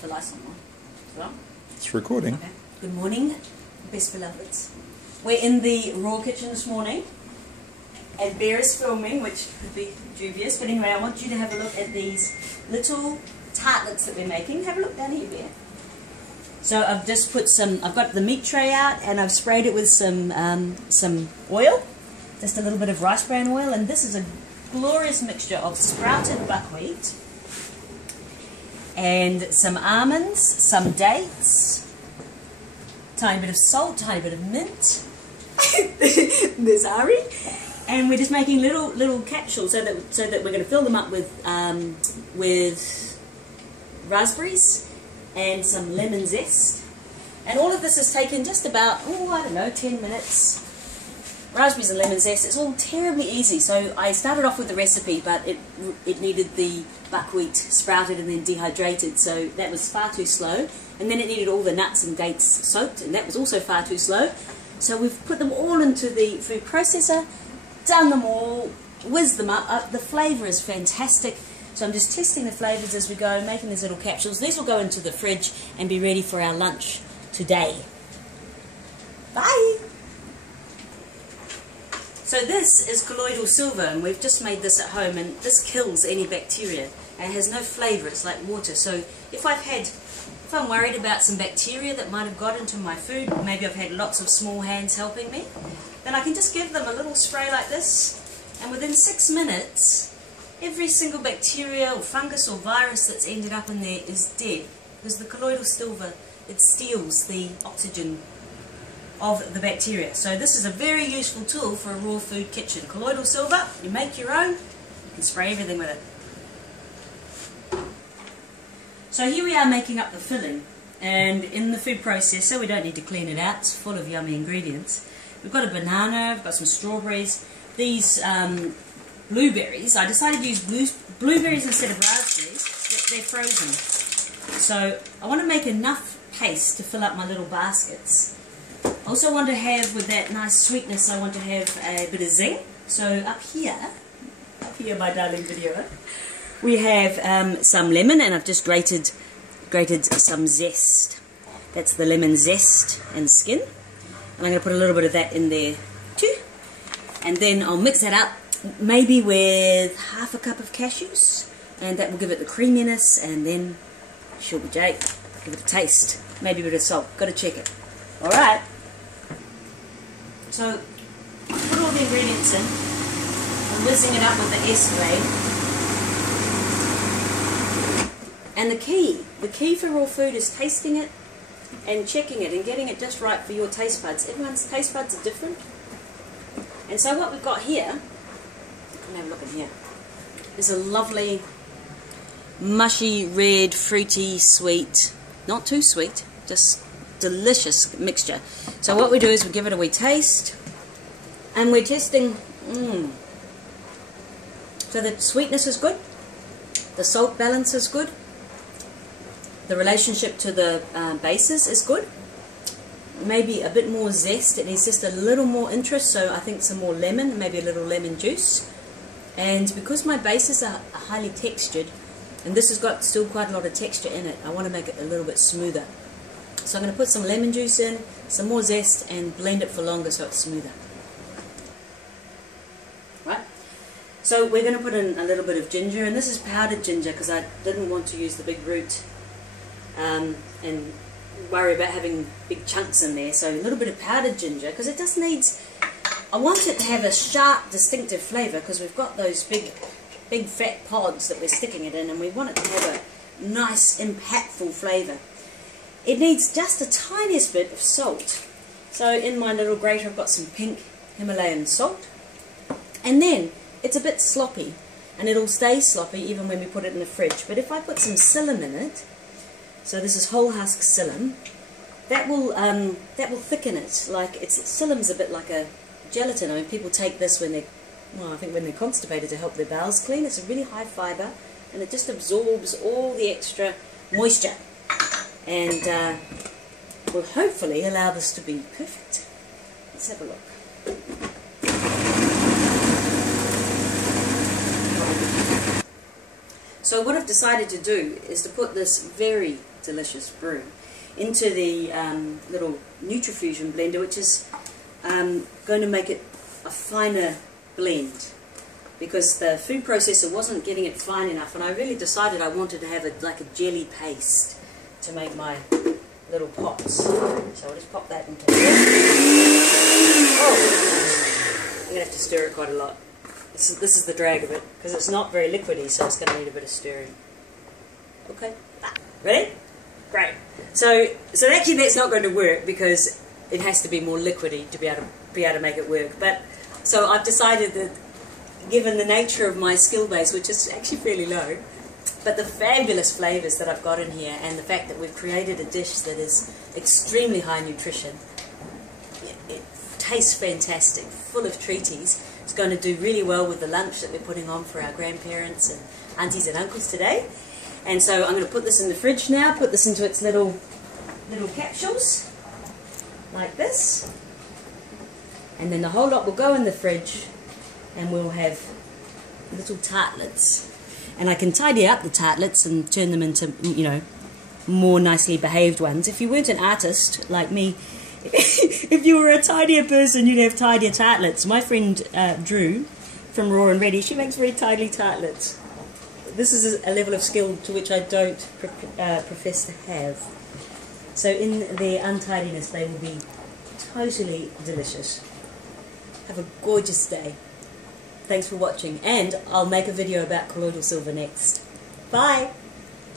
the lights on. Well, it's recording. okay. Good morning, best beloveds. We're in the raw kitchen this morning, and Bear is filming, which could be dubious, but anyway, I want you to have a look at these little tartlets that we're making. Have a look down here, Bear. So I've just put I've got the meat tray out, and I've sprayed it with some oil, just a little bit of rice bran oil, and this is a glorious mixture of sprouted buckwheat and some almonds, some dates, tiny bit of salt, tiny bit of mint. There's Ari, and we're just making little capsules so that we're going to fill them up with raspberries and some lemon zest. And all of this has taken just about, I don't know, 10 minutes. Raspberries and lemon zest, it's all terribly easy. So I started off with the recipe, but it needed the buckwheat sprouted and then dehydrated, so that was far too slow. And then it needed all the nuts and dates soaked, and that was also far too slow. So we've put them all into the food processor, done them all, whizzed them up. The flavour is fantastic. So I'm just testing the flavours as we go, making these little capsules. These will go into the fridge and be ready for our lunch today. Bye! So this is colloidal silver, and we've just made this at home, and this kills any bacteria and has no flavour. It's like water. So if I'm worried about some bacteria that might have got into my food, maybe I've had lots of small hands helping me, then I can just give them a little spray like this, and within 6 minutes every single bacteria or fungus or virus that's ended up in there is dead, because the colloidal silver, it steals the oxygen of the bacteria. So this is a very useful tool for a raw food kitchen. Colloidal silver, you make your own, you can spray everything with it. So here we are making up the filling, and in the food processor, we don't need to clean it out, it's full of yummy ingredients. We've got a banana, we've got some strawberries, these blueberries. I decided to use blueberries instead of raspberries. They're frozen. So I want to make enough paste to fill up my little baskets. I also want to have, with that nice sweetness, I want to have a bit of zing. So up here, my darling video, we have some lemon, and I've just grated some zest. That's the lemon zest and skin. And I'm going to put a little bit of that in there too. And then I'll mix that up, maybe with half a cup of cashews, and that will give it the creaminess, and then she'll be Jake. Give it a taste. Maybe a bit of salt. Got to check it. Alright. So, put all the ingredients in. I'm whizzing it up with the S-blade. And the key for raw food is tasting it and checking it and getting it just right for your taste buds. Everyone's taste buds are different. And so what we've got here, come and have a look in here, is a lovely, mushy, red, fruity, sweet, not too sweet, just delicious mixture. So what we do is we give it a wee taste, and we're testing, so the sweetness is good, the salt balance is good, the relationship to the bases is good, maybe a bit more zest, it needs just a little more interest, so I think some more lemon, maybe a little lemon juice. And because my bases are highly textured, and this has got still quite a lot of texture in it, I want to make it a little bit smoother. So I'm going to put some lemon juice in, some more zest, and blend it for longer so it's smoother. Right? So we're going to put in a little bit of ginger, and this is powdered ginger because I didn't want to use the big root and worry about having big chunks in there. So a little bit of powdered ginger, because it just needs, I want it to have a sharp, distinctive flavour, because we've got those big fat pods that we're sticking it in, and we want it to have a nice, impactful flavour. It needs just the tiniest bit of salt. So in my little grater I've got some pink Himalayan salt. And then it's a bit sloppy, and it'll stay sloppy even when we put it in the fridge. But if I put some psyllium in it, so this is whole husk psyllium, that will thicken it. Like psyllium's a bit like a gelatin. I mean, people take this when I think when they're constipated to help their bowels clean. It's a really high fibre, and it just absorbs all the extra moisture, and will hopefully allow this to be perfect. Let's have a look. So what I've decided to do is to put this very delicious brew into the little Nutrifusion blender, which is going to make it a finer blend, because the food processor wasn't getting it fine enough, and I really decided I wanted to have like a jelly paste to make my little pots. So I'll just pop that into here. Oh, I'm going to have to stir it quite a lot. This is the drag of it, because it's not very liquidy, so it's going to need a bit of stirring. Okay, ready? Great. So actually that's not going to work, because it has to be more liquidy to be able to make it work. But so I've decided that, given the nature of my skill base, which is actually fairly low, but the fabulous flavours that I've got in here, and the fact that we've created a dish that is extremely high nutrition, it tastes fantastic, full of treaties. It's going to do really well with the lunch that we're putting on for our grandparents and aunties and uncles today. And so I'm going to put this in the fridge now, put this into its little capsules, like this. And then the whole lot will go in the fridge, and we'll have little tartlets. And I can tidy up the tartlets and turn them into, you know, more nicely behaved ones. If you weren't an artist like me, if you were a tidier person, you'd have tidier tartlets. My friend Drew from Raw and Ready, she makes very tidy tartlets. This is a level of skill to which I don't profess to have. So in their untidiness, they will be totally delicious. Have a gorgeous day. Thanks for watching, and I'll make a video about colloidal silver next. Bye!